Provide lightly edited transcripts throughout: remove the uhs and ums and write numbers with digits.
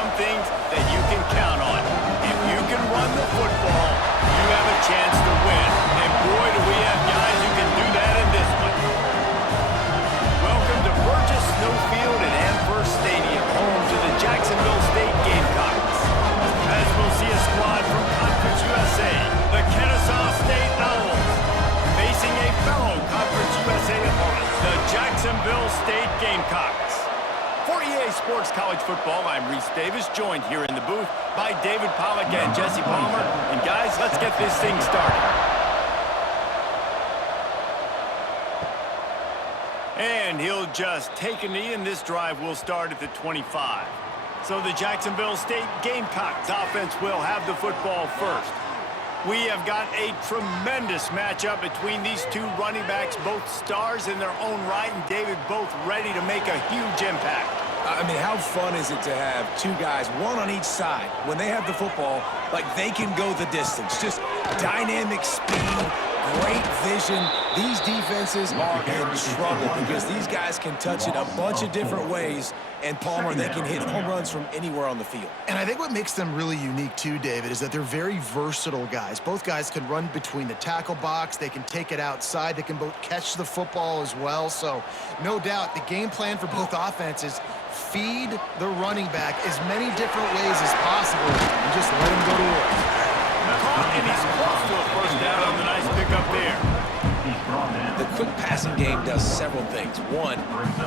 some things that you can count on. If you can run the football, you have a chance to win. And boy, do we have guys who can do that in this one. Welcome to Burgess Snowfield at Amherst Stadium, home to the Jacksonville State Gamecocks. As we'll see a squad from Conference USA, the Kennesaw State Owls, facing a fellow Conference USA opponent, the Jacksonville State Gamecocks. For EA Sports College Football, I'm Reese Davis, joined here in the booth by David Pollack and Jesse Palmer. And guys, let's get this thing started. And he'll just take a knee, and this drive will start at the 25. So the Jacksonville State Gamecocks offense will have the football first. We have got a tremendous matchup between these two running backs, both stars in their own right, and David, both ready to make a huge impact. I mean, how fun is it to have two guys, one on each side, when they have the football, like they can go the distance. Just dynamic speed, great vision. These defenses are in trouble because these guys can touch it a bunch of different ways, and Palmer, they can hit home runs from anywhere on the field. And I think what makes them really unique too, David, is that they're very versatile guys. Both guys can run between the tackle box. They can take it outside. They can both catch the football as well. So no doubt the game plan for both offenses, feed the running back as many different ways as possible and just let him go to work. Caught, and he's close to a first down on the nice pickup there. The quick passing game does several things. One,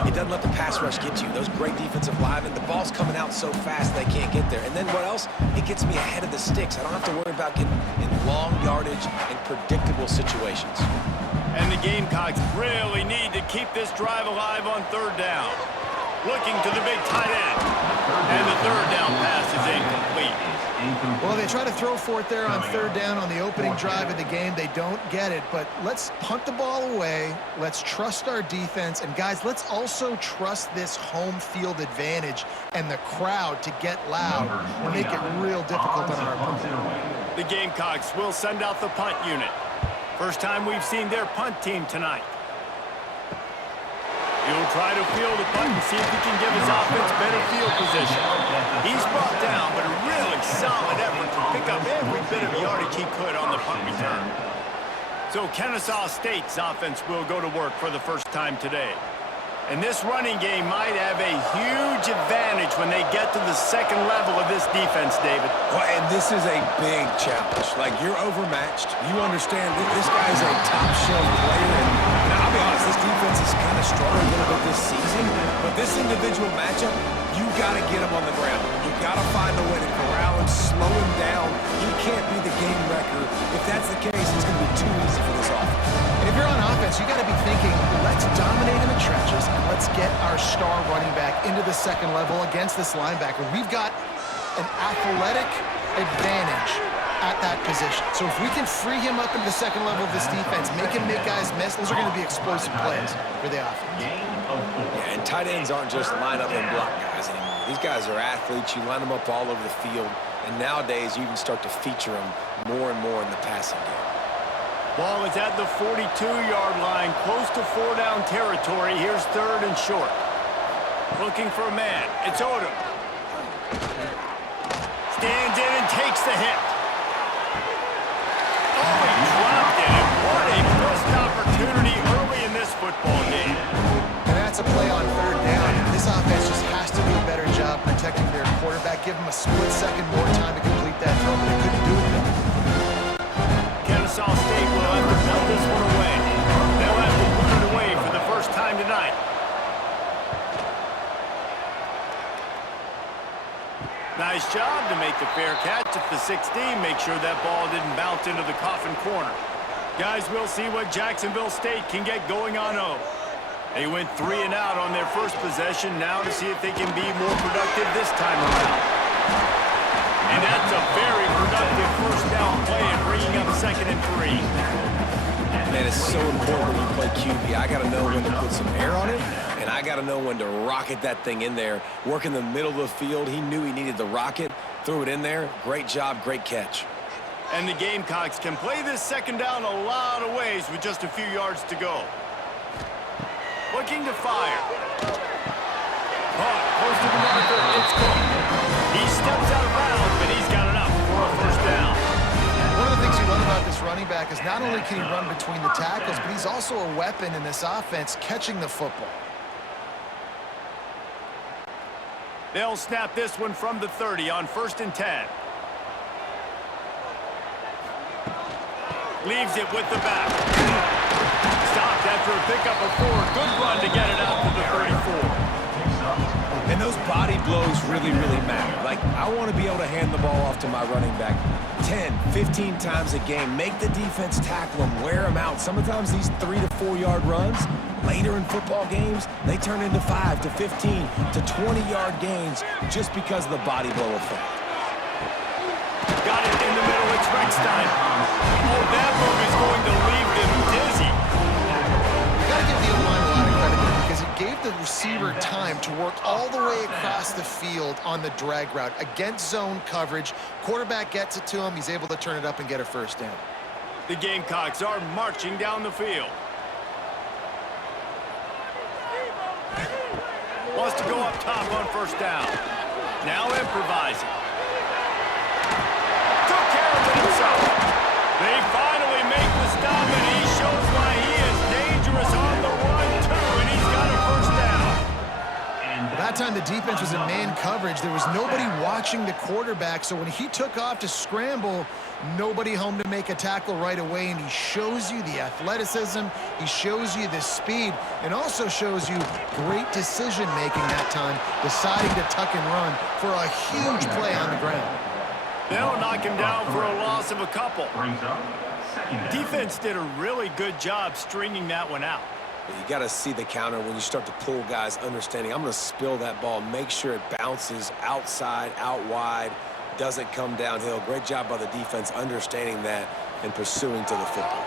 it doesn't let the pass rush get you. Those great defensive linemen, the ball's coming out so fast they can't get there. And then what else? It gets me ahead of the sticks. I don't have to worry about getting in long yardage and predictable situations. And the Gamecocks really need to keep this drive alive on third down. Looking to the big tight end. And the third down pass is incomplete. Well, they try to throw for it there on third down on the opening drive of the game. They don't get it, but let's punt the ball away. Let's trust our defense. And, guys, let's also trust this home field advantage and the crowd to get loud and make it real difficult on our opponent. The Gamecocks will send out the punt unit. First time we've seen their punt team tonight. He'll try to field a punt and see if he can give his offense better field position. He's brought down, but a really solid effort to pick up every bit of yardage he could on the punt return. So Kennesaw State's offense will go to work for the first time today. And this running game might have a huge advantage when they get to the second level of this defense, David. Well, and this is a big challenge. Like, you're overmatched. You understand that this guy is a top-shelf player. And I'll be honest, this defense has kind of struggled a little bit this season. But this individual matchup, you got to get him on the ground. You got to find a way to corral him, slow him down. He can't be the game wrecker. If that's the case, it's going to be too easy for this offense. And if you're on offense, you got to be thinking, let's dominate in the trenches and let's get our star running back into the second level against this linebacker. We've got an athletic advantage at that position. So if we can free him up into the second level of this defense, make him make guys miss, those are going to be explosive plays for the offense. Yeah, and tight ends aren't just line up and block guys anymore. These guys are athletes. You line them up all over the field. And nowadays, you can start to feature them more and more in the passing game. Ball is at the 42-yard line, close to four-down territory. Here's third and short. Looking for a man. It's Odom. Stands in and takes the hit. Oh, he dropped it. And what a missed opportunity early in this football game. And that's a play on third down. This offense just has to do a better job protecting their quarterback. Give him a split second more time to complete that throw, but they couldn't do it then. Kennesaw State will have to belt this one away. They'll have to put it away for the first time tonight. Nice job to make the fair catch at the 16. Make sure that ball didn't bounce into the coffin corner. Guys, we'll see what Jacksonville State can get going on O. They went 3 and out on their first possession. Now to see if they can be more productive this time around. And that's a very productive first down play and bringing up 2nd and 3. Man, it's so important when you play QB. I got to know when to put some air on it, and I got to know when to rocket that thing in there. Work in the middle of the field. He knew he needed the rocket, threw it in there. Great job, great catch. And the Gamecocks can play this second down a lot of ways with just a few yards to go. Looking to fire. Caught, close to the marker, it's Cook. He running back is not only can he run between the tackles, but he's also a weapon in this offense catching the football. They'll snap this one from the 30 on 1st and 10. Leaves it with the back. Stopped after a pickup of 4. Good run to get it out to the 34. And those body blows really, really matter. Like, I want to be able to hand the ball off to my running back 10, 15 times a game. Make the defense tackle them, wear them out. Sometimes these 3 to 4 yard runs, later in football games, they turn into 5 to 15 to 20-yard gains just because of the body blow effect. Got it in the middle. It's Rexstein. Oh, that move is going to leave them dizzy. You got to give the O-line a lot of credit there because it gave the receiver time to work all the way across the field on the drag route against zone coverage. Quarterback gets it to him. He's able to turn it up and get a first down. The Gamecocks are marching down the field. Wants to go up top on 1st down. Now improvising. Took care of it himself. They finally make the stop, and he shows why he is dangerous on the run, too, and he's got a 1st down. By that time, the defense was in man coverage. There was nobody watching the quarterback, so when he took off to scramble, nobody home to make a tackle right away, and he shows you the athleticism, he shows you the speed, and also shows you great decision-making that time, deciding to tuck and run for a huge play on the ground. They'll knock him down for a loss of a couple. Defense did a really good job stringing that one out. You got to see the counter when you start to pull guys understanding, I'm going to spill that ball, make sure it bounces outside, out wide, doesn't come downhill. Great job by the defense understanding that and pursuing to the football.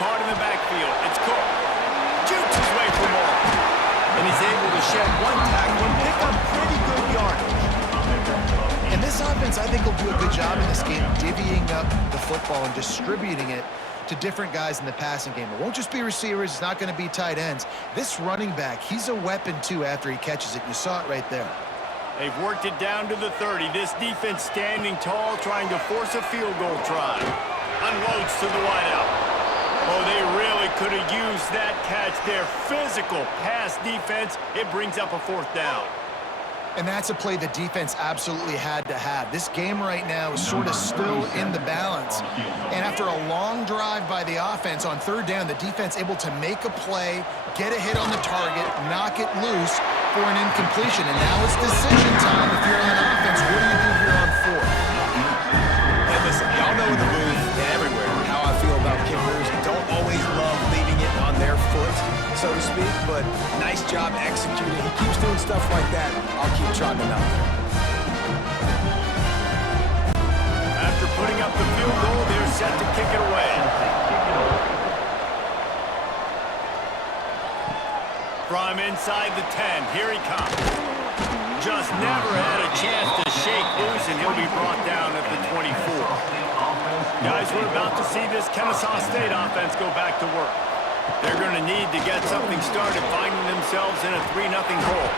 Caught in the backfield. It's Cook. Jukes his way for more. And he's able to shed one tackle and pick up pretty good yardage. And this offense, I think, will do a good job in this game divvying up the football and distributing it to different guys in the passing game. It won't just be receivers. It's not going to be tight ends. This running back, he's a weapon, too, after he catches it. You saw it right there. They've worked it down to the 30. This defense standing tall, trying to force a field goal try. Unloads to the wideout. Oh, they really could have used that catch there. Physical pass defense. It brings up a 4th down. And that's a play the defense absolutely had to have. This game right now is sort of still in the balance. And after a long drive by the offense on 3rd down, the defense able to make a play, get a hit on the target, knock it loose for an incompletion. And now it's decision time if you're on offense. What do you do here on 4th? And listen, y'all know in the booth and everywhere how I feel about kickers. Don't always love leaving it on their foot, so to speak, but nice job executing. He keeps doing stuff like that. I'll keep trotting him out there. After putting up the field goal, they're set to kick it away. From inside the 10, here he comes. Just never had a chance to shake loose, and he'll be brought down at the 24. Guys, we're about to see this Kennesaw State offense go back to work. They're going to need to get something started, finding themselves in a 3-0 hole.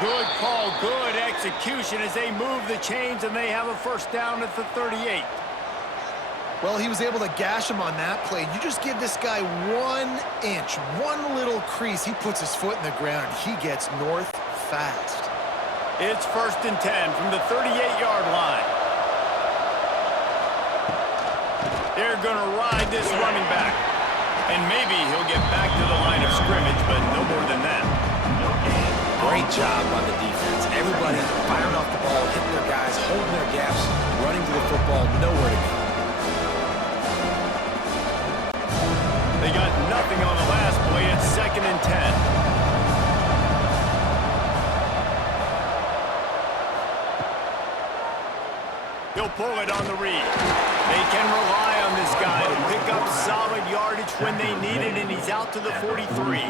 Good call, good execution as they move the chains, and they have a 1st down at the 38. Well, he was able to gash him on that play. You just give this guy 1 inch, one little crease. He puts his foot in the ground, and he gets north fast. It's 1st and 10 from the 38-yard line. They're going to ride this running back. And maybe he'll get back to the line of scrimmage, but no more than that. Great job by the defense. Everybody firing off the ball, hitting their guys, holding their gaps, running to the football, nowhere to go. They got nothing on the last play. It's 2nd and 10. He'll pull it on the read. They can rely on this guy to pick up solid yardage when they need it, and he's out to the 43.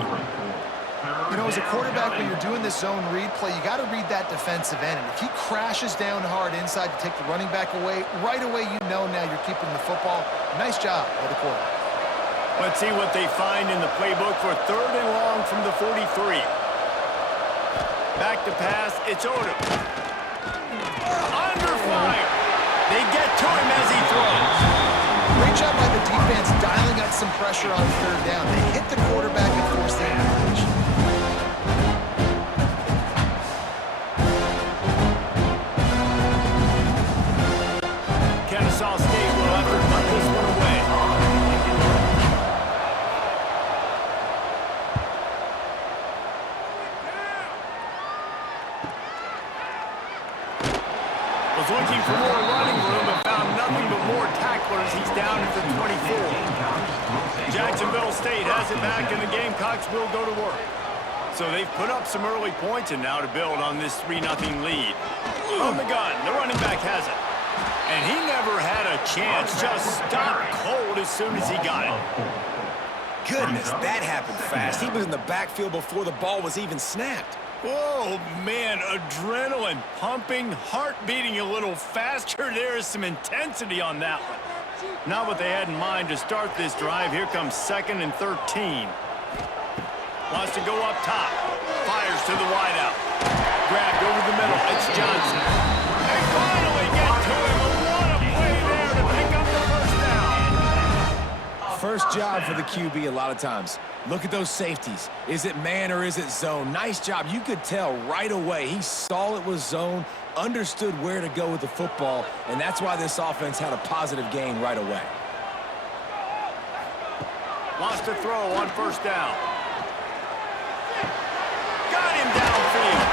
You know, as a quarterback, when you're doing this zone read play, you got to read that defensive end. And if he crashes down hard inside to take the running back away, right away you know now you're keeping the football. Nice job by the quarterback. Let's see what they find in the playbook for 3rd and long from the 43. Back to pass, it's Odom. Under fire. They get to him as he throws. Great job by the defense dialing up some pressure on third down. They hit the quarterback and forced the incompletion. Kennesaw State will have to put this one away. Was looking for more running room and found nothing but more tacklers. He's down at the 24. Jacksonville State has it back, and the Gamecocks will go to work. So they've put up some early points, and now to build on this 3-0 lead. On the gun, the running back has it. And he never had a chance, just stopped cold as soon as he got it. Goodness, that happened fast. He was in the backfield before the ball was even snapped. Oh, man, adrenaline pumping, heart beating a little faster. There is some intensity on that one. Not what they had in mind to start this drive. Here comes 2nd and 13. Wants to go up top. Fires to the wideout. Grabbed over the middle. It's Johnson. They finally get to him. What a play there to pick up the first down. First job for the QB a lot of times. Look at those safeties. Is it man or is it zone? Nice job. You could tell right away. He saw it was zone, understood where to go with the football, and that's why this offense had a positive gain right away. Wants to throw on first down. Got him downfield.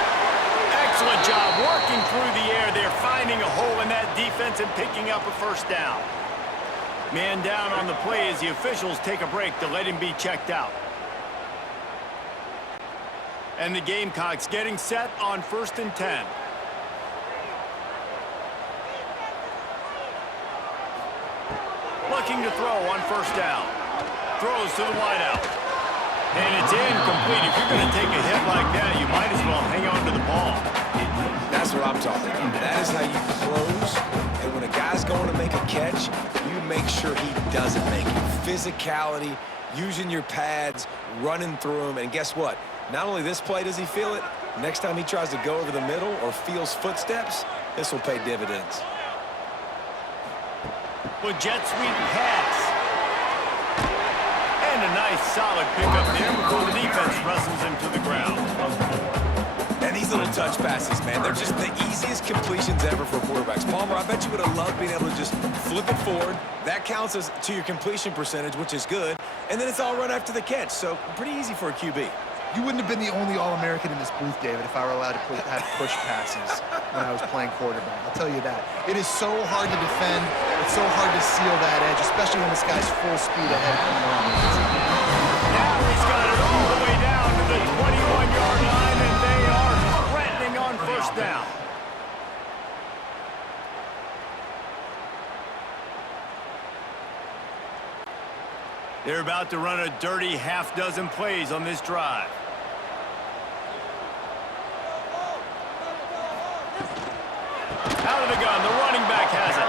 Excellent job working through the air there, finding a hole in that defense and picking up a first down. Man down on the play as the officials take a break to let him be checked out. And the Gamecocks getting set on 1st and 10. Looking to throw on first down. Throws to the wideout. And it's incomplete. If you're going to take a hit like that, you might as well hang on to the ball. That's what I'm talking about. That is how you close. And when a guy's going to make a catch, you make sure he doesn't make it. Physicality, using your pads, running through them. And guess what? Not only this play does he feel it, next time he tries to go over the middle or feels footsteps, this will pay dividends. With jet sweep pass. And a nice solid pickup there before the defense wrestles him to the ground. And these little touch passes, man, they're just the easiest completions ever for quarterbacks. Palmer, I bet you would have loved being able to just flip it forward. That counts as to your completion percentage, which is good. And then it's all run after the catch, so pretty easy for a QB. You wouldn't have been the only All-American in this booth, David, if I were allowed to have push passes when I was playing quarterback. I'll tell you that. It is so hard to defend. It's so hard to seal that edge, especially when this guy's full speed ahead coming around the inside. Now he's got it all the way down to the 21-yard line, and they are threatening on first down. They're about to run a dirty half-dozen plays on this drive. Out of the gun, the running back has it.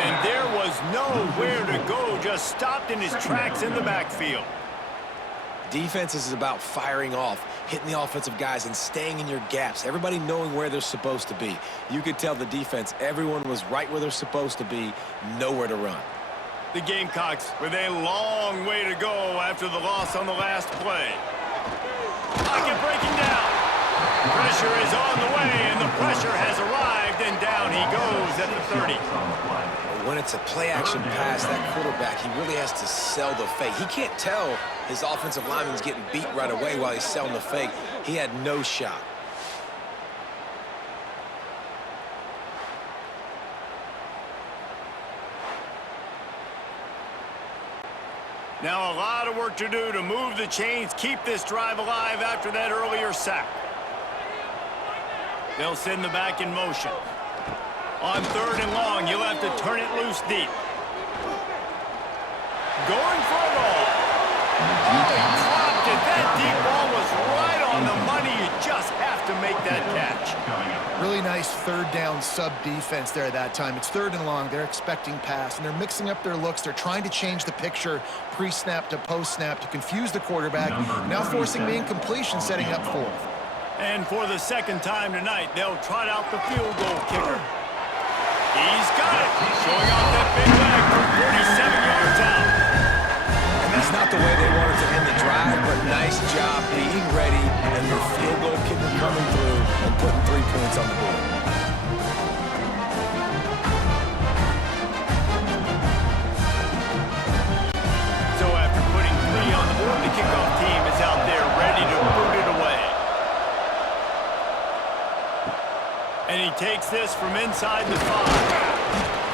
And there was nowhere to go, just stopped in his tracks in the backfield. Defense is about firing off, hitting the offensive guys, and staying in your gaps. Everybody knowing where they're supposed to be. You could tell the defense, everyone was right where they're supposed to be, nowhere to run. The Gamecocks with a long way to go after the loss on the last play. Pocket breaking down. Pressure is on the way, and the pressure has arrived, and down he goes at the 30. When it's a play-action pass, that quarterback, he really has to sell the fake. He can't tell his offensive lineman's getting beat right away while he's selling the fake. He had no shot. Now a lot of work to do to move the chains, keep this drive alive after that earlier sack. They'll send the back in motion. On 3rd and long, you'll have to turn it loose deep. Going for it all. Oh, he dropped it. That deep ball was right on the money. You just have to make that catch. Really nice third down sub-defense there at that time. It's 3rd and long. They're expecting pass, and they're mixing up their looks. They're trying to change the picture pre-snap to post-snap to confuse the quarterback, now forcing the incompletion, setting up 4th. And for the 2nd time tonight, they'll trot out the field goal kicker. He's got it. Showing off that big leg for 47 yards out. And that's not the way they wanted to end the drive, but nice job being ready and your field goal kicker coming through and putting 3 points on the board. So after putting 3 on the board, the kickoff team is out there ready to boot it away. And he takes this from inside the 5.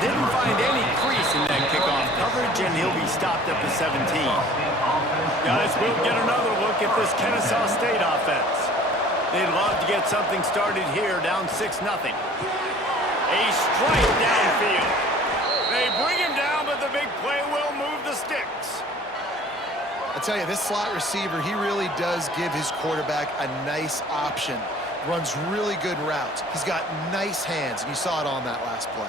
Didn't find any crease in that kickoff coverage, and he'll be stopped at the 17. Guys, we'll get another look at this Kennesaw State offense. They'd love to get something started here, down 6-0. A strike downfield. They bring him down, but the big play will move the sticks. I tell you, this slot receiver, he really does give his quarterback a nice option. Runs really good routes. He's got nice hands, and you saw it on that last play.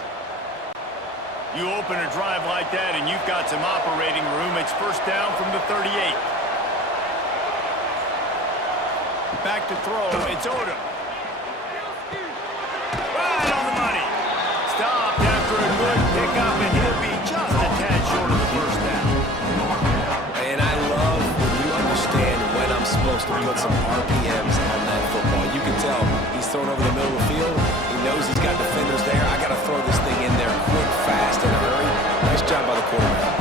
You open a drive like that, and you've got some operating room. It's first down from the 38. Back to throw. It's Odom. Right on the money. Stopped after a good pickup, and he'll be just a tad short of the first down. And I love when you understand when I'm supposed to put some RPMs on that football. You can tell he's thrown over the middle of the field. He knows he's got defenders there. I got to throw this thing in there quick, fast, in a hurry. Nice job by the quarterback.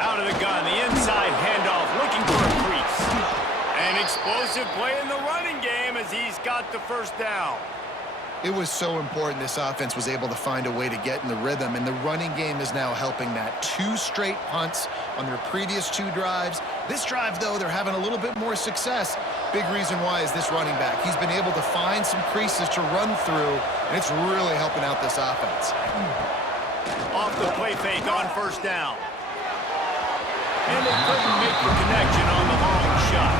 Out of the gun, the inside handoff, looking for a crease. An explosive play in the running game as he's got the first down. It was so important this offense was able to find a way to get in the rhythm, and the running game is now helping that. 2 straight punts on their previous 2 drives. This drive, though, they're having a little bit more success. Big reason why is this running back. He's been able to find some creases to run through, and it's really helping out this offense. Off the play fake on first down. And they couldn't make the connection on the long shot.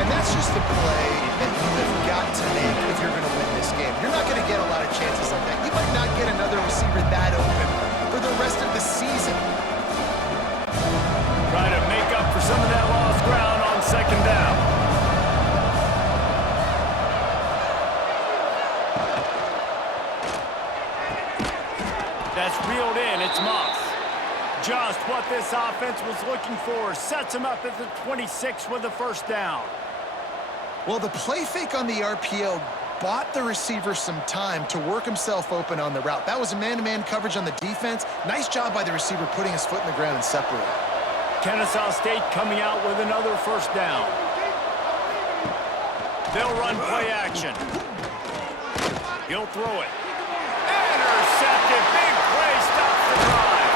And that's just the play that you have got to make if you're going to win this game. You're not going to get a lot of chances like that. You might not get another receiver that open for the rest of the season. Try to make up for some of that lost ground on second down. That's reeled in. It's Moss. Just what this offense was looking for. Sets him up at the 26 with the first down. Well, the play fake on the RPO bought the receiver some time to work himself open on the route. That was a man-to-man coverage on the defense. Nice job by the receiver putting his foot in the ground and separating. Kennesaw State coming out with another first down. They'll run play action. He'll throw it. Intercepted. Big play. Stops the drive.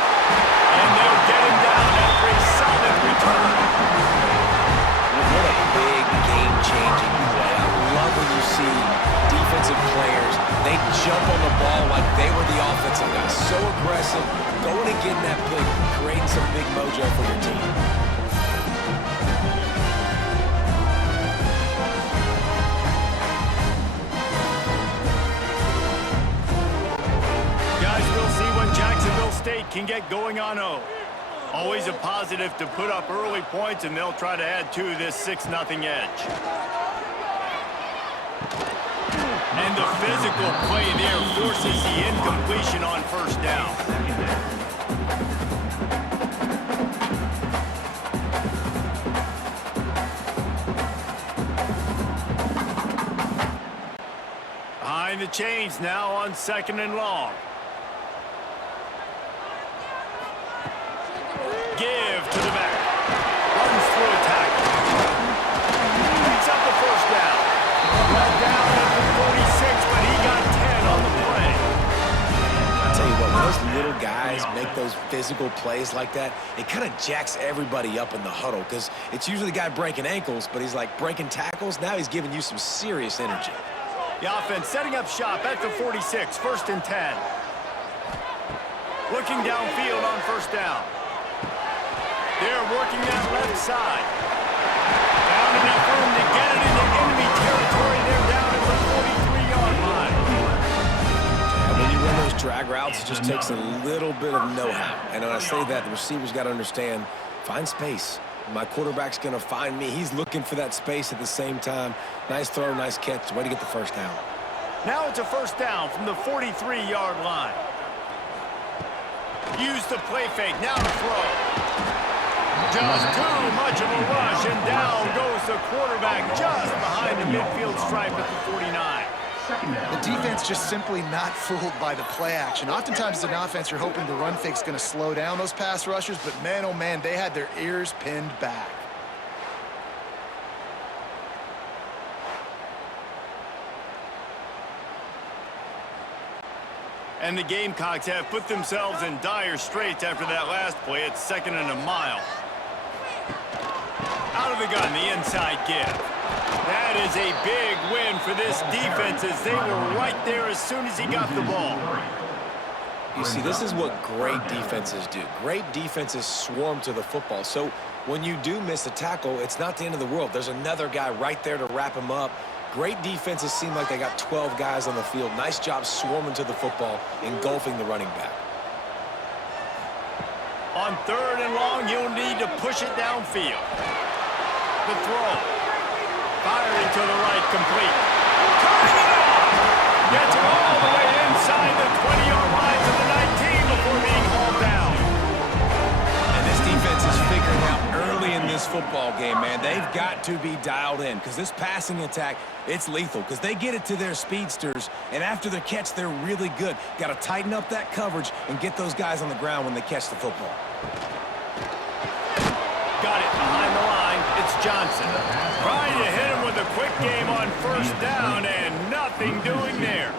And they'll get him down after a solid return. What a big game-changing play. I love when you see defensive players, they jump on the ball like they were the offensive guys. So aggressive, going and getting that pick, creating some big mojo for your team. Guys, we'll see what Jacksonville State can get going on O. Always a positive to put up early points, and they'll try to add to this 6-0 edge. And the physical play there forces the incompletion on first down. Behind the chains now on second and long. Give to the back. Runs through a tackle. Picks up the first down. Brought down at the 46, but he got 10 on the play. I'll tell you what, when those little guys make those physical plays like that, it kind of jacks everybody up in the huddle because it's usually the guy breaking ankles, but he's like breaking tackles. Now he's giving you some serious energy. The offense setting up shop at the 46, first and 10. Looking downfield on first down. They're working that left side. Down enough room to get it into enemy territory. They're down at the 43-yard line. And when you run those drag routes, it just takes a little bit of know-how. And when I say that, the receiver's got to understand, find space. My quarterback's going to find me. He's looking for that space at the same time. Nice throw, nice catch. Way to get the first down. Now it's a first down from the 43-yard line. Use the play fake, now to throw. Just too much of a rush, and down goes the quarterback just behind the midfield stripe at the 49. The defense just simply not fooled by the play action. Oftentimes as an offense, you're hoping the run fake's going to slow down those pass rushers, but man, oh man, they had their ears pinned back. And the Gamecocks have put themselves in dire straits after that last play. It's 2nd and a mile. Out of the gun, the inside give. That is a big win for this defense as they were right there as soon as he got the ball. You see, this is what great defenses do. Great defenses swarm to the football. So when you do miss a tackle, it's not the end of the world. There's another guy right there to wrap him up. Great defenses seem like they got 12 guys on the field. Nice job swarming to the football, engulfing the running back. On 3rd and long, you'll need to push it downfield. The throw. Firing to the right, complete. Cutting it off! Gets it all the way inside the 20-yard line to the 19 before being hauled down. And this defense is figuring out early in this football game, man. They've got to be dialed in because this passing attack, it's lethal because they get it to their speedsters, and after the catch, they're really good. Got to tighten up that coverage and get those guys on the ground when they catch the football. Got it behind the line. It's Johnson. Trying to hit him with a quick game on 1st down, and nothing doing there.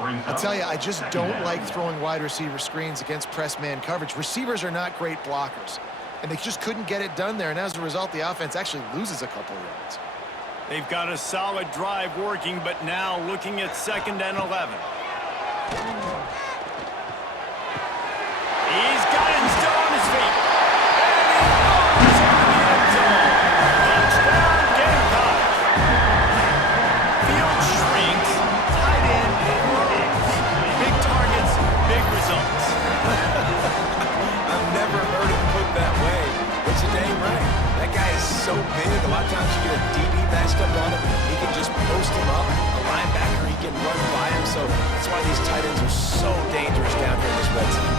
I tell you, I just don't like throwing wide receiver screens against press man coverage. Receivers are not great blockers, and they just couldn't get it done there, and as a result, the offense actually loses a couple of yards. They've got a solid drive working, but now looking at 2nd and 11. He's got it still on his feet. And he throws into the end zone. Touchdown, Gamecocks. Field shrinks. Tight end grows. Big targets, big results. I've never heard it put that way, but you're dang right. That guy is so big, a lot of times you get a DB matched up on him. He can just post him up. A linebacker, he can run by him. So that's why these tight ends are so dangerous down here in this red zone.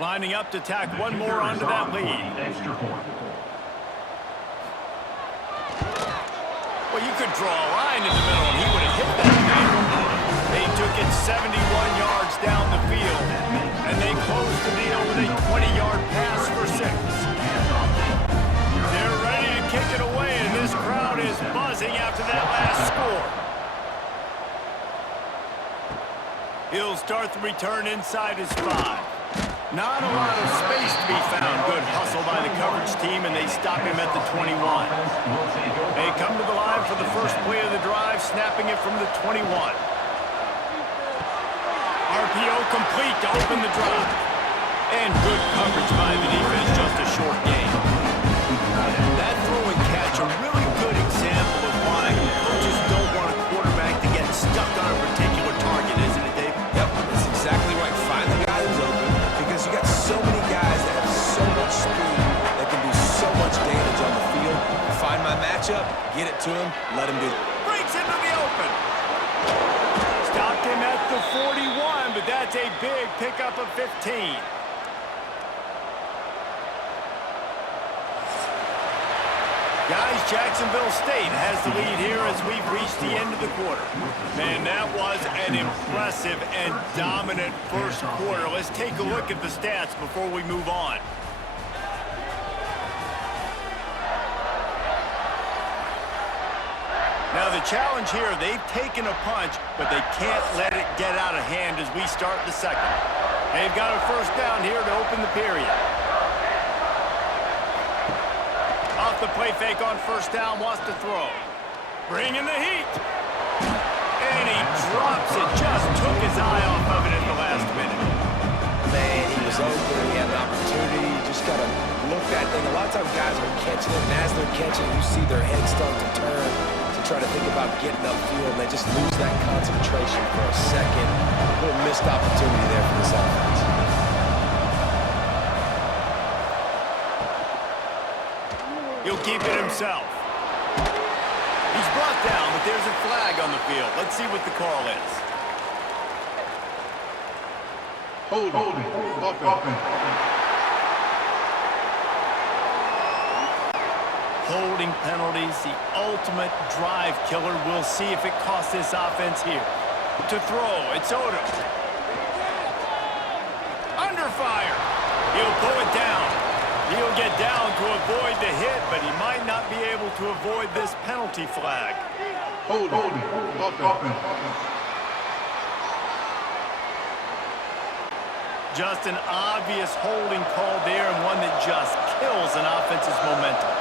Lining up to tack one more onto that lead. Well, you could draw a line in the middle and he would have hit that thing. They took it 71 yards down the field, and they closed the deal with a 20-yard pass for 6. They're ready to kick it away, and this crowd is buzzing after that last score. He'll start the return inside his 5. Not a lot of space to be found. Good hustle by the coverage team, and they stop him at the 21. They come to the line for the first play of the drive, snapping it from the 21. RPO complete to open the drive. And good coverage by the defense, just a short gain. That throw and catch, a really good example of why coaches don't want a quarterback to get stuck on a particular target, isn't it, Dave? Yep, that's exactly right. Find the guy who's open because you got so many guys that have so much speed that can do so much damage on the field. Find my matchup, get it to him, let him do it. Breaks into the open. Stopped him at the 41, but that's a big pickup of 15. Guys, Jacksonville State has the lead here as we've reached the end of the quarter. Man, that was an impressive and dominant first quarter. Let's take a look at the stats before we move on. Now the challenge here, they've taken a punch, but they can't let it get out of hand as we start the second. They've got a first down here to open the period. Off the play fake on first down, wants to throw. Bringing the heat. And he drops it, just took his eye off of it at the last minute. Man, he was open, he had an opportunity, you just got to look that thing. A lot of times guys are catching it, and as they're catching it, you see their head start to turn to try to think about getting upfield, and they just lose that concentration for a second. A little missed opportunity there for this offense. He'll keep it himself. He's brought down, but there's a flag on the field. Let's see what the call is. Holding. Holding penalties, the ultimate drive killer. We'll see if it costs this offense here. To throw, it's Odom. Under fire. He'll pull it down. He'll get down to avoid the hit, but he might not be able to avoid this penalty flag. Holding. Just an obvious holding call there, and one that just kills an offense's momentum.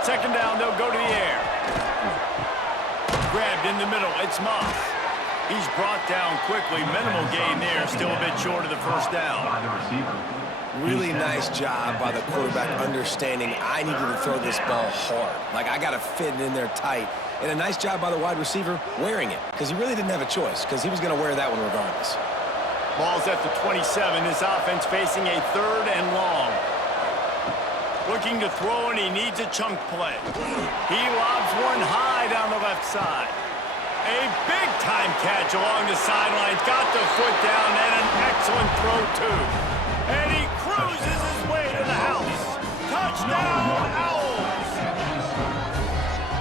Second down, they'll go to the air. Grabbed in the middle, it's Moss. He's brought down quickly. Minimal gain there, still a bit short of the first down. Really nice job by the quarterback understanding I needed to throw this ball hard. Like, I got to fit it in there tight. And a nice job by the wide receiver wearing it, because he really didn't have a choice, because he was going to wear that one regardless. Ball's at the 27. This offense facing a third and long. Looking to throw, and he needs a chunk play. He lobs one high down the left side. A big-time catch along the sidelines. Got the foot down, and an excellent throw, too. And he cruises his way to the house. Touchdown, Owls!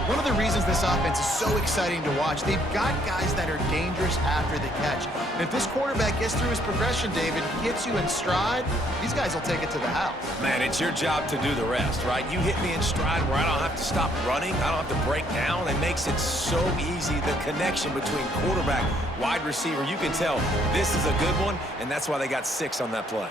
One of the reasons this offense is so exciting to watch, they've got guys that are dangerous after the catch. And if this quarterback gets through his progression, David, hits you in stride, these guys will take it to the house. Man, it's your job to do the rest, right? You hit me in stride where I don't have to stop running. I don't have to break down. It makes it so easy. The connection between quarterback, wide receiver, you can tell this is a good one, and that's why they got 6 on that play.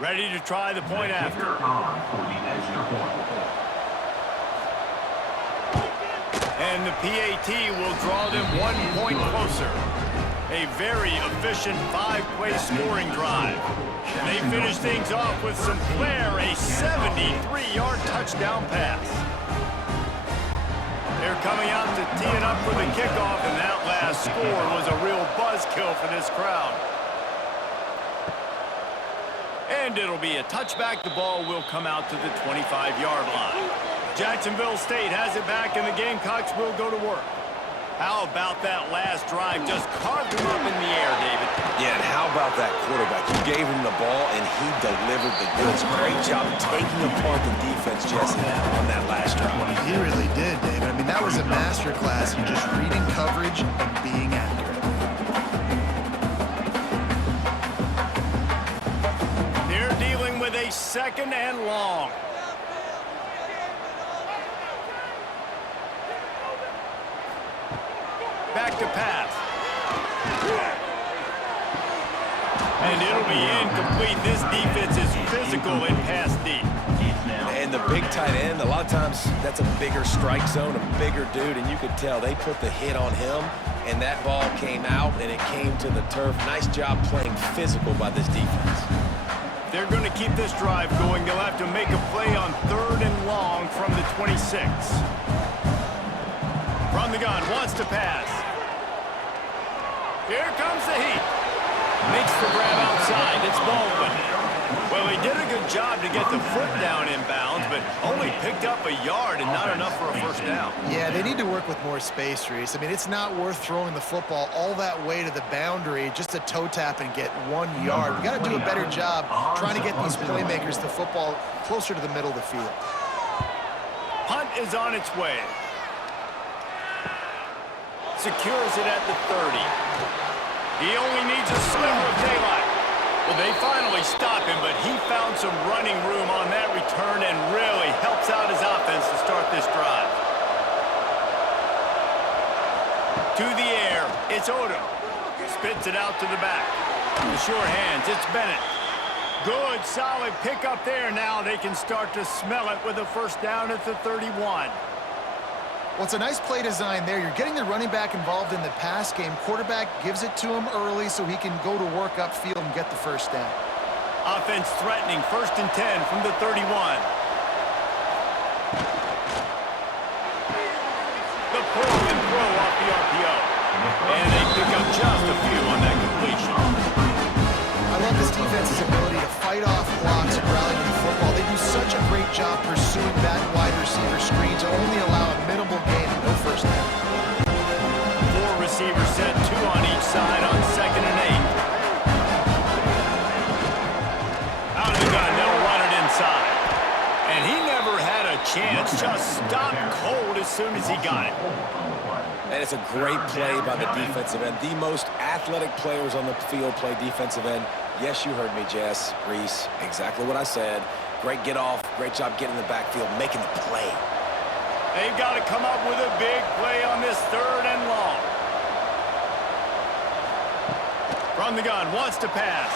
Ready to try the point after. And the PAT will draw them 1 point closer. A very efficient 5-play scoring drive. They finish things off with some flair, a 73-yard touchdown pass. They're coming out to tee it up for the kickoff, and that last score was a real buzzkill for this crowd. And it'll be a touchback. The ball will come out to the 25-yard line. Jacksonville State has it back, and the Gamecocks will go to work. How about that last drive? Just carved him up in the air, David. Yeah, and how about that quarterback? You gave him the ball, and he delivered the goods. Great job taking apart the defense, Jesse, on that last drive. He really did, David. I mean, that was a masterclass in just reading coverage and being accurate. With a second and long. Back to pass. And it'll be incomplete. This defense is physical and pass deep. And the big tight end, a lot of times that's a bigger strike zone, a bigger dude, and you could tell they put the hit on him, and that ball came out, and it came to the turf. Nice job playing physical by this defense. They're going to keep this drive going. They'll have to make a play on third and long from the 26. From the gun, wants to pass. Here comes the heat. Makes the grab outside. It's Baldwin. Well, he did a good job to get the foot down in bounds, but only picked up a yard and not enough for a first down. Yeah, they need to work with more space, Reese. I mean, it's not worth throwing the football all that way to the boundary just to toe tap and get 1 yard. We got to do a better job trying to get these playmakers the football closer to the middle of the field. Punt is on its way. Secures it at the 30. He only needs a sliver of daylight. Well, they finally stop him, but he found some running room on that return and really helps out his offense to start this drive. To the air, it's Odom. Spits it out to the back. The sure hands, it's Bennett. Good, solid pickup there. Now they can start to smell it with a first down at the 31. Well, it's a nice play design there. You're getting the running back involved in the pass game. Quarterback gives it to him early so he can go to work upfield and get the first down. Offense threatening, 1st and 10 from the 31. The pull and throw off the RPO. And they pick up just a few on that completion. I love this defense's fight off blocks and rally to the football. They do such a great job pursuing that wide receiver screen to only allow a minimal gain and no first down. 4 receivers set, 2 on each side on 2nd and 8. Out of the gun, they'll run it inside. And he never had a chance, just stopped cold as soon as he got it. And it's a great play by the defensive end. The most athletic players on the field play defensive end. Yes, you heard me, Jess, Reese. Exactly what I said. Great get off. Great job getting in the backfield, making the play. They've got to come up with a big play on this 3rd and long. From the gun, wants to pass.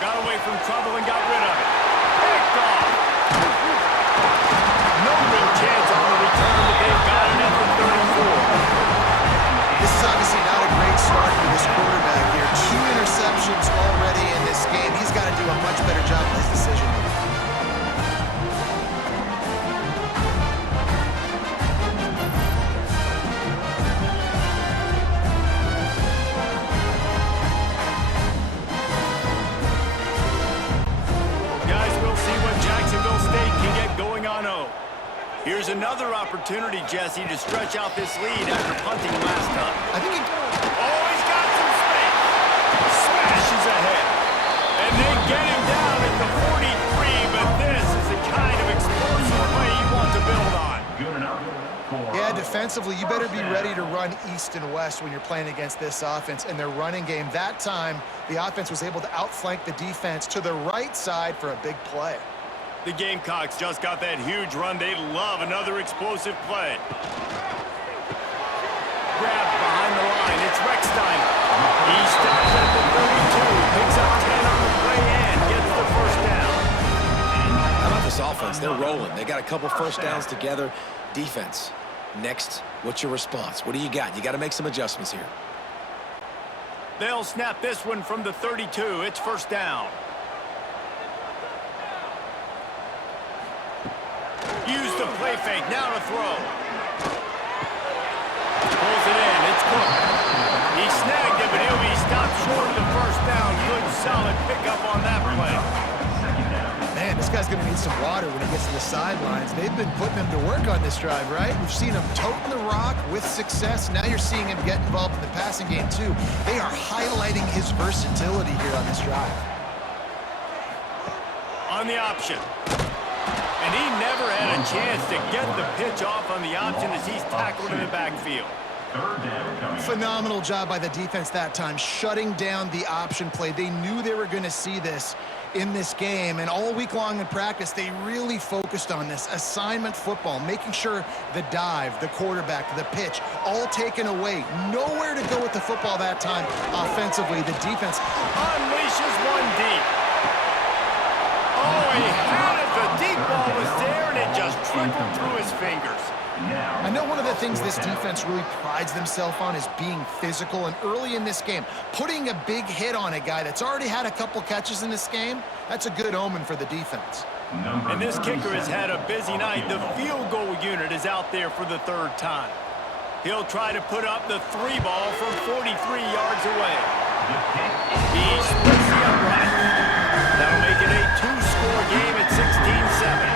Got away from trouble and got rid of it. Picked off. No real chance on the return, but they've got it in for 34. This is obviously not a great start for this quarterback here. 2 interceptions already in this game. He's got to do a much better job with his decision making. Guys, we'll see what Jacksonville State can get going on O. Here's another opportunity, Jesse, to stretch out this lead after punting last time. I think Oh, he's got some space. Smashes ahead. And they get him down at the 43, but this is the kind of explosive play you want to build on. Yeah, defensively, you better be ready to run east and west when you're playing against this offense. In their running game, that time, the offense was able to outflank the defense to the right side for a big play. The Gamecocks just got that huge run. They love another explosive play. Grab behind the line. It's Recksteiner. He stops at the 32, picks up 10 on the play and gets the first down. How about this offense? They're rolling. They got a couple first downs together. Defense. Next, what's your response? What do you got? You got to make some adjustments here. They'll snap this one from the 32. It's first down. Use the play fake. Now to throw. Pulls it in. It's Cook. He snagged it, but he'll be stopped short of the first down. Good, solid pickup on that play. Man, this guy's going to need some water when he gets to the sidelines. They've been putting him to work on this drive, right? We've seen him toting the rock with success. Now you're seeing him get involved in the passing game, too. They are highlighting his versatility here on this drive. On the option. And he never had a chance to get the pitch off on the option as he's tackled in the backfield. Phenomenal job by the defense that time, shutting down the option play. They knew they were going to see this in this game, and all week long in practice, they really focused on this assignment football, making sure the dive, the quarterback, the pitch, all taken away. Nowhere to go with the football that time offensively. The defense Unleashes one deep. Oh, he had it. The deep ball was there, and it just trickled through his fingers. I know one of the things this defense really prides themselves on is being physical, and early in this game, putting a big hit on a guy that's already had a couple catches in this game, that's a good omen for the defense. And this kicker has had a busy night. The field goal unit is out there for the 3rd time. He'll try to put up the 3 ball from 43 yards away. He splits the upright. That'll make it a 2-score game at 16-7.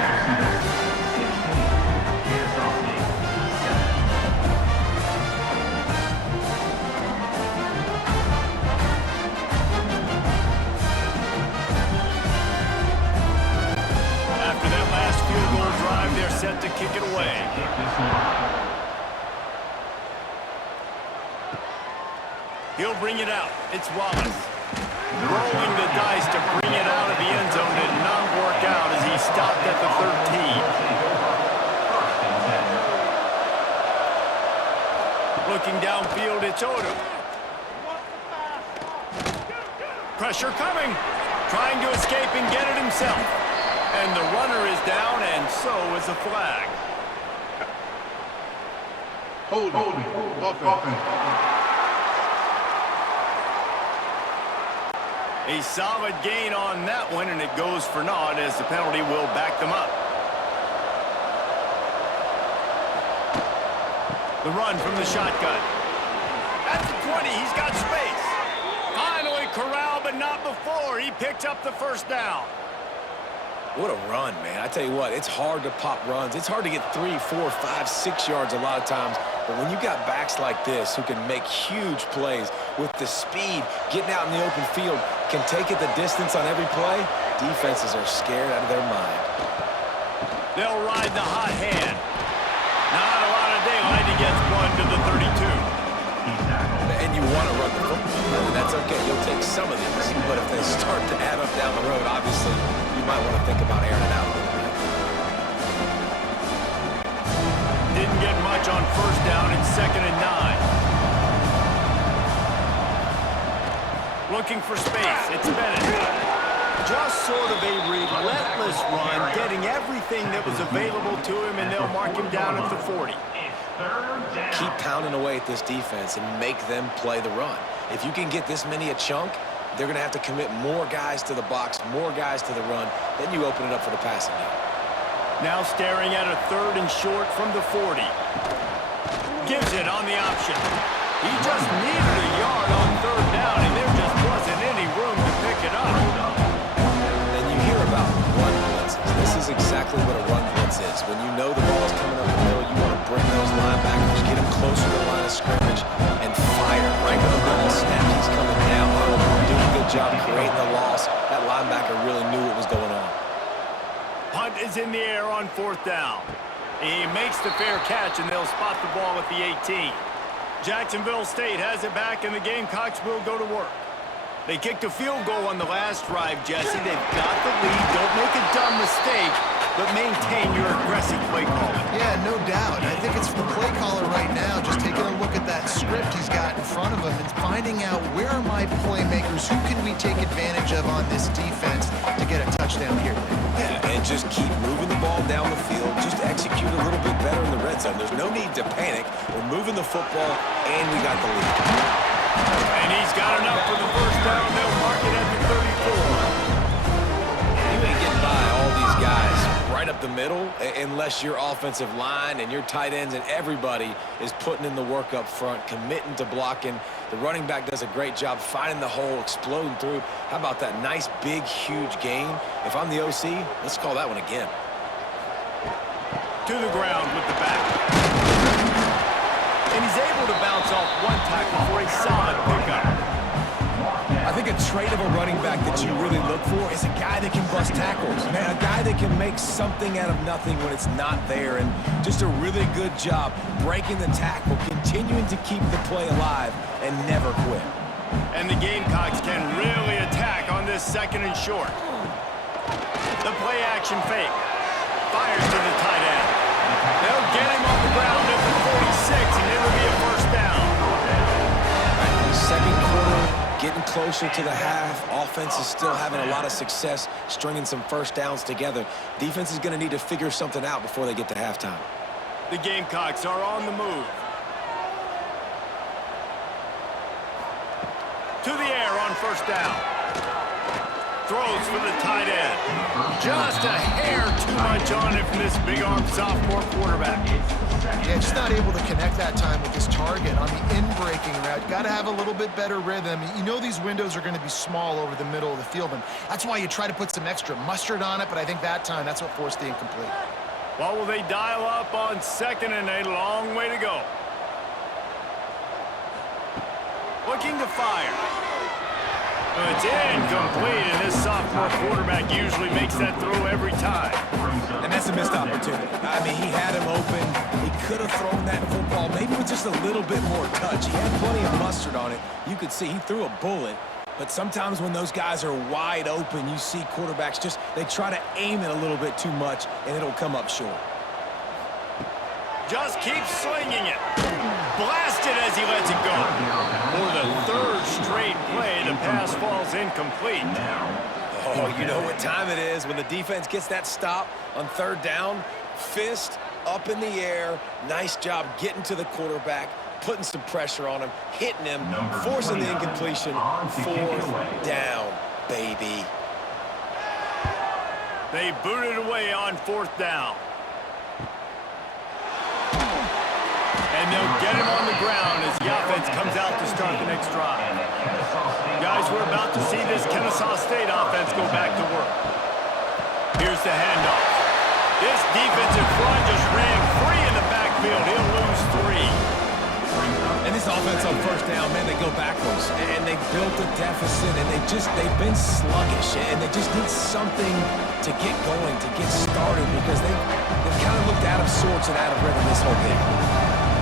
They're set to kick it away. He'll bring it out. It's Wallace. Rolling the dice to bring it out of the end zone did not work out as he stopped at the 13. Looking downfield, it's Odom. Pressure coming. Trying to escape and get it himself. And the runner is down, and so is a flag. Holding. Offense. A solid gain on that one, and it goes for naught as the penalty will back them up. The run from the shotgun. At the 20, he's got space. Finally corralled, but not before he picked up the first down. What a run, man. I tell you what, it's hard to pop runs. It's hard to get 3, 4, 5, 6 yards a lot of times. But when you got backs like this who can make huge plays with the speed, getting out in the open field, can take it the distance on every play, defenses are scared out of their mind. They'll ride the hot hand. Not a lot of daylight. He gets one to the 32. And you want to run the football. I mean, that's okay. You'll take some of these. But if they start to add up down the road, obviously, you might want to think about airing it out a little bit. Didn't get much on first down and 2nd and 9. Looking for space. It's Bennett. Just sort of a relentless run, getting everything that was available to him, and they'll mark him down at the 40. Keep pounding away at this defense and make them play the run. If you can get this many a chunk, they're going to have to commit more guys to the box, more guys to the run. Then you open it up for the passing game. Now staring at a 3rd and short from the 40. Gives it on the option. He just needed a yard on 3rd down, and there just wasn't any room to pick it up. And you hear about run blitzes. This is exactly what a run blitz is. When you know the ball's coming up the middle, you want to bring those linebackers, get them closer to the line of scrimmage, and fire right when the ball snaps. He's coming downhill, doing a good job creating the loss. That linebacker really knew what was going on. Punt is in the air on 4th down. He makes the fair catch, and they'll spot the ball at the 18. Jacksonville State has it back, and the Gamecocks will go to work. They kicked a field goal on the last drive, Jesse. They've got the lead. Don't make a dumb mistake, but maintain your aggressive play calling. Yeah, no doubt. I think it's the play caller right now just taking a look at that script he's got in front of him and finding out where are my playmakers, who can we take advantage of on this defense to get a touchdown here. Yeah, and just keep moving the ball down the field. Just execute a little bit better in the red zone. There's no need to panic. We're moving the football, and we got the lead. And he's got enough for the first down. They'll mark it at the 34. You ain't getting by all these guys right up the middle unless your offensive line and your tight ends and everybody is putting in the work up front, committing to blocking. The running back does a great job finding the hole, exploding through. How about that nice, big, huge gain? If I'm the OC, let's call that one again. To the ground with the back. And he's able to bounce off one tackle for a solid pickup. I think a trait of a running back that you really look for is a guy that can bust tackles. Man, a guy that can make something out of nothing when it's not there. And just a really good job breaking the tackle, continuing to keep the play alive, and never quit. And the Gamecocks can really attack on this 2nd and short. The play action fake. Fires to the tight end. They'll get him on the ground at the 46, and it'll be a first down. Second quarter, getting closer to the half. Offense is still having a lot of success stringing some first downs together. Defense is going to need to figure something out before they get to halftime. The Gamecocks are on the move. To the air on first down. Throws for the tight end. Just a hair too much on it from this big-arm sophomore quarterback. Yeah, just not able to connect that time with his target on the in-breaking route. Got to have a little bit better rhythm. You know these windows are going to be small over the middle of the field, and that's why you try to put some extra mustard on it, but I think that time that's what forced the incomplete. Well, will they dial up on 2nd and a long way to go? Looking to fire. It's incomplete, and this sophomore quarterback usually makes that throw every time. And that's a missed opportunity. I mean, he had him open. He could have thrown that football maybe with just a little bit more touch. He had plenty of mustard on it. You could see he threw a bullet. But sometimes when those guys are wide open, you see quarterbacks they try to aim it a little bit too much, and it'll come up short. Just keeps slinging it. Blasted as he lets it go. For the 3rd straight play, the pass falls incomplete. Oh, you know what time it is when the defense gets that stop on 3rd down. Fist up in the air. Nice job getting to the quarterback, putting some pressure on him, hitting him, forcing the incompletion. 4th down, baby. They boot it away on 4th down. And they'll get him on the ground as the offense comes out to start the next drive. Guys, we're about to see this Kennesaw State offense go back to work. Here's the handoff. This defensive front just ran free in the backfield. He'll lose 3. And this offense on first down, man, they go backwards. And they built a deficit, and they've been sluggish. And they just need something to get going, to get started, because they've kind of looked out of sorts and out of rhythm this whole game.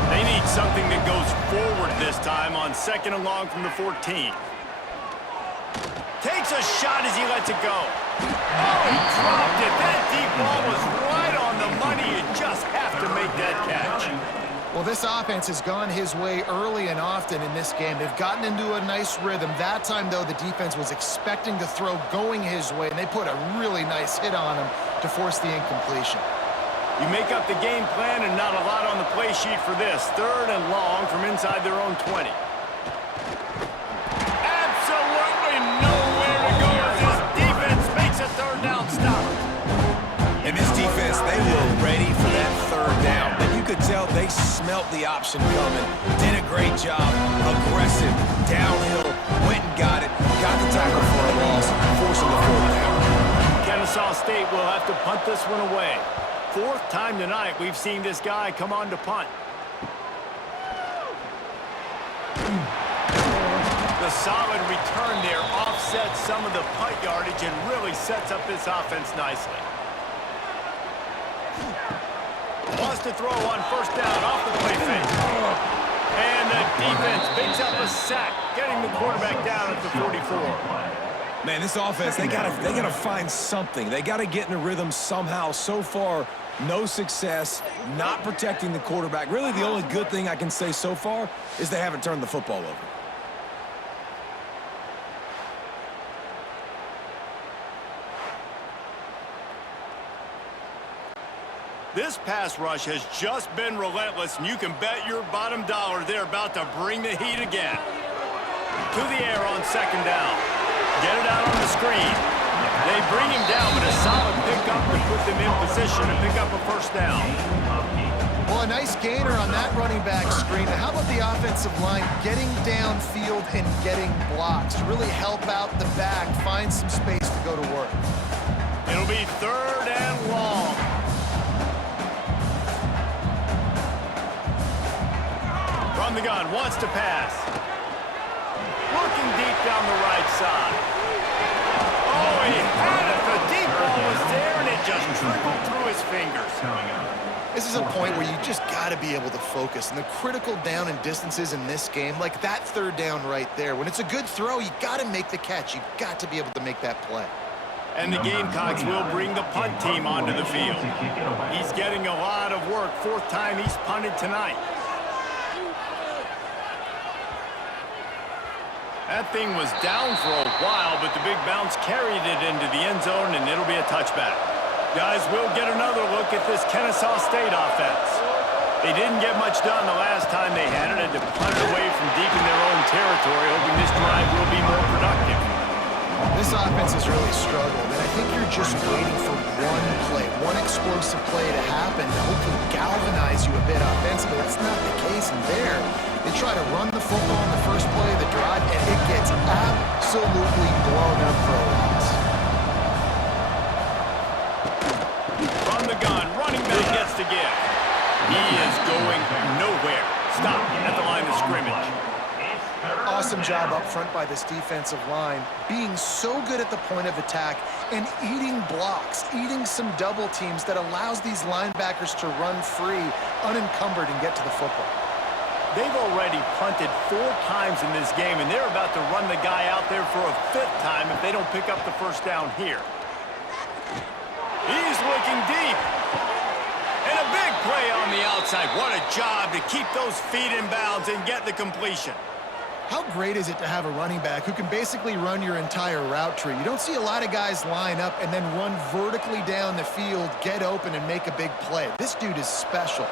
They need something that goes forward this time on 2nd and long from the 14. Takes a shot as he lets it go. Oh, he dropped it. That deep ball was right on the money. You just have to make that catch. Well, this offense has gone his way early and often in this game. They've gotten into a nice rhythm. That time, though, the defense was expecting the throw going his way, and they put a really nice hit on him to force the incompletion. You make up the game plan and not a lot on the play sheet for this. 3rd and long from inside their own 20. Absolutely nowhere to go as this defense makes a 3rd down stop. And this defense, they were ready for that 3rd down. And you could tell they smelt the option coming. Did a great job. Aggressive. Downhill. Went and got it. Got the tackle for a loss. Forcing the 4th down. Kennesaw State will have to punt this one away. 4th time tonight we've seen this guy come on to punt. The solid return there offsets some of the punt yardage and really sets up this offense nicely. Wants to throw on 1st down off the play fake. And the defense picks up a sack, getting the quarterback down at the 44. Man, this offense, they gotta find something. They gotta get in a rhythm somehow. So far, no success, not protecting the quarterback. Really, the only good thing I can say so far is they haven't turned the football over. This pass rush has just been relentless, and you can bet your bottom dollar they're about to bring the heat again. To the air on 2nd down. Get it out on the screen. They bring him down, but a solid pickup to put them in position to pick up a 1st down. Well, a nice gainer on that running back screen. How about the offensive line getting downfield and getting blocks to really help out the back, find some space to go to work? It'll be 3rd and long. From the gun, wants to pass. Looking deep down the right side. Oh, he had it. The deep ball was there, and it just trickled through his fingers. This is a point where you just got to be able to focus. And the critical down and distances in this game, like that 3rd down right there, when it's a good throw, you got to make the catch. You got to be able to make that play. And the Gamecocks will bring the punt team onto the field. He's getting a lot of work. 4th time he's punted tonight. That thing was down for a while, but the big bounce carried it into the end zone, and it'll be a touchback. Guys, we'll get another look at this Kennesaw State offense. They didn't get much done the last time they had it, and to punt it away from deep in their own territory, hoping this drive will be more productive. This offense has really struggled, and I think you're just waiting for one play, one explosive play to happen to hopefully galvanize you a bit offensively. That's not the case in there. They try to run the football in the first play of the drive, and it gets absolutely blown up for a loss. From the gun, running back gets to give. He is going nowhere. Stop at the line of scrimmage. Awesome job up front by this defensive line, being so good at the point of attack and eating blocks, eating some double teams that allows these linebackers to run free, unencumbered, and get to the football. They've already punted 4 times in this game, and they're about to run the guy out there for a 5th time if they don't pick up the 1st down here. He's looking deep. And a big play on the outside. What a job to keep those feet in bounds and get the completion. How great is it to have a running back who can basically run your entire route tree? You don't see a lot of guys line up and then run vertically down the field, get open, and make a big play. This dude is special.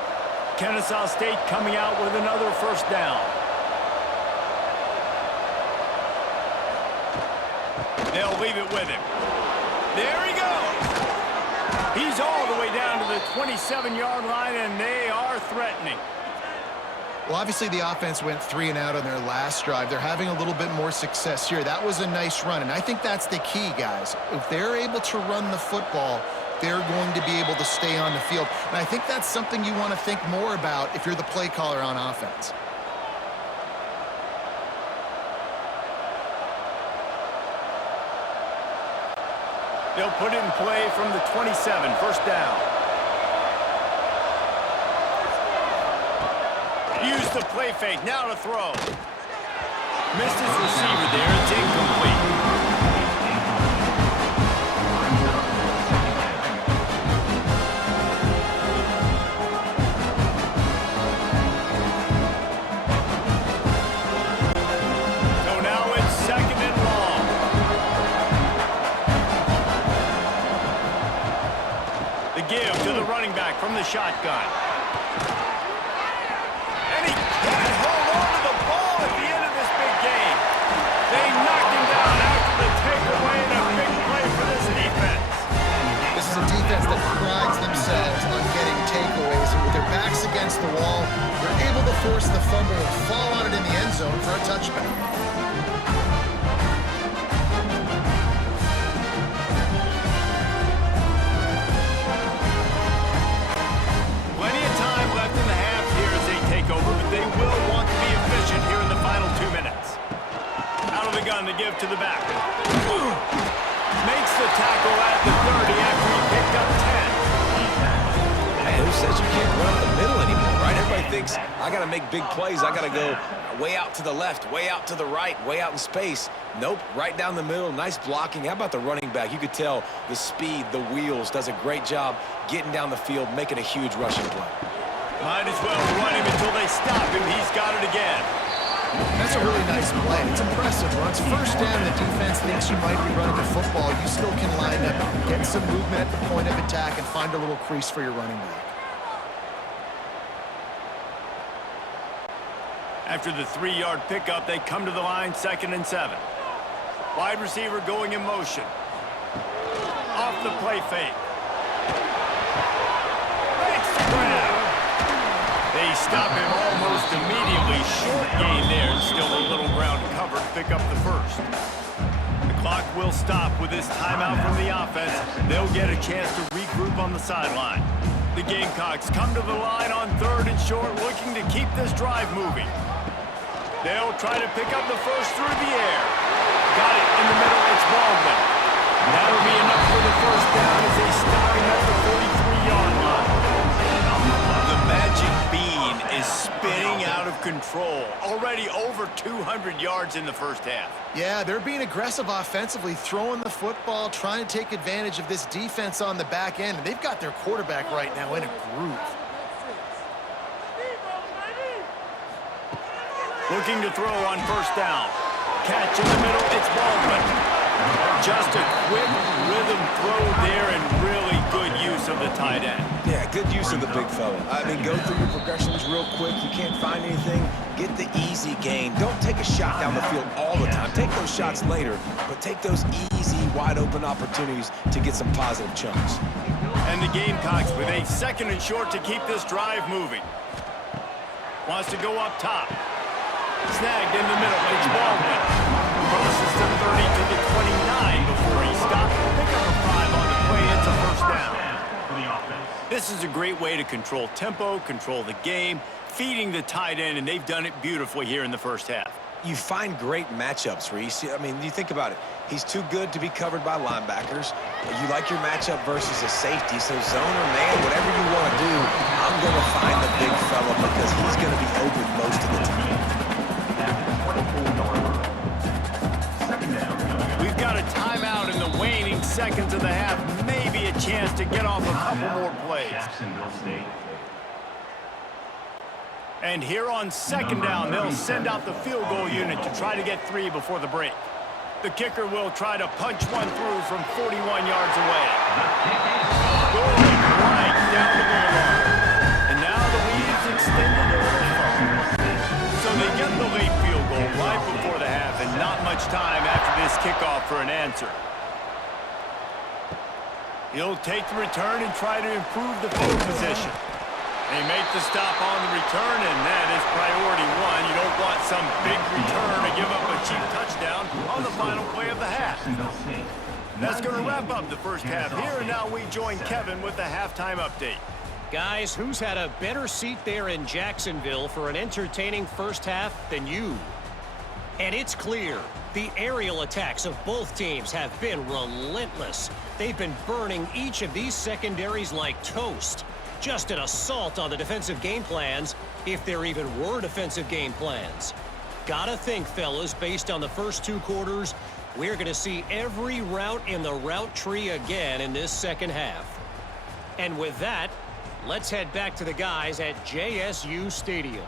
Kennesaw State coming out with another 1st down. They'll leave it with him. There he goes. He's all the way down to the 27-yard line, and they are threatening. Well, obviously the offense went 3 and out on their last drive. They're having a little bit more success here. That was a nice run, and I think that's the key, guys. If they're able to run the football, they're going to be able to stay on the field. And I think that's something you want to think more about if you're the play caller on offense. They'll put it in play from the 27, first down. Use the play fake, now to throw. Missed his receiver there, it's incomplete. So now it's 2nd and long. The give to the running back from the shotgun. That prides themselves on getting takeaways, and with their backs against the wall, they're able to force the fumble and fall on it in the end zone for a touchback. Plenty of time left in the half here as they take over, but they will want to be efficient here in the final 2 minutes. Out of the gun to give to the back. Makes the tackle at the 30 after he picked up 10. Man, who says you can't run up the middle anymore, right? Everybody thinks, I got to make big plays. I got to go way out to the left, way out to the right, way out in space. Nope, right down the middle, nice blocking. How about the running back? You could tell the speed, the wheels, does a great job getting down the field, making a huge rushing play. Might as well run him until they stop him. He's got it again. That's a really nice play. It's impressive. Once first down, the defense thinks you might be running the football. You still can line up, get some movement at the point of attack, and find a little crease for your running back. After the 3-yard pickup, they come to the line, 2nd and 7. Wide receiver going in motion. Off the play fake. Makes the grab. They stop him almost immediately. Short gain there. Still a little ground to cover to pick up the first. The clock will stop with this timeout from the offense. They'll get a chance to regroup on the sideline. The Gamecocks come to the line on 3rd and short, looking to keep this drive moving. They'll try to pick up the first through the air. Got it in the middle. It's Baldwin. That'll be enough for the first down as they stop him at the 43-yard line. The magic bean is spinning out of control. Already over 200 yards in the first half. Yeah, they're being aggressive offensively, throwing the football, trying to take advantage of this defense on the back end. And they've got their quarterback right now in a groove. Looking to throw on first down. Catch in the middle, it's Baldwin. Just a quick rhythm throw there and really good use of the tight end. Yeah, good use of the big fella. I mean, go through your progressions real quick. You can't find anything, get the easy gain. Don't take a shot down the field all the time. Take those shots later, but take those easy, wide-open opportunities to get some positive chunks. And the Gamecocks with a 2nd and short to keep this drive moving. Wants to go up top. Snagged in the middle. It's Baldwin. Crosses the 30 to the 29 before he stopped. Pick up a 5 on the play. It's a first down. This is a great way to control tempo, control the game, feeding the tight end, and they've done it beautifully here in the first half. You find great matchups, Reese. I mean, you think about it. He's too good to be covered by linebackers. You like your matchup versus a safety, so zone or man, whatever you want to do, I'm going to find the big fella because he's going to be open most of the time. We've got a timeout in the waning seconds of the half. Maybe a chance to get off a couple more plays. And here on 2nd down, they'll send out the field goal unit to try to get 3 before the break. The kicker will try to punch one through from 41 yards away. Going right down the boulevard. And now the lead is extended a little further. So they get the late field goal right before the half, and not much time after this kickoff for an answer. He'll take the return and try to improve the field position. They make the stop on the return, and that is priority one. You don't want some big return to give up a cheap touchdown on the final play of the half. That's going to wrap up the first half here, and now we join Kevin with the halftime update. Guys, who's had a better seat there in Jacksonville for an entertaining first half than you? And it's clear, the aerial attacks of both teams have been relentless. They've been burning each of these secondaries like toast. Just an assault on the defensive game plans, if there even were defensive game plans. Gotta think, fellas, based on the first 2 quarters, we're going to see every route in the route tree again in this second half. And with that, let's head back to the guys at JSU Stadium.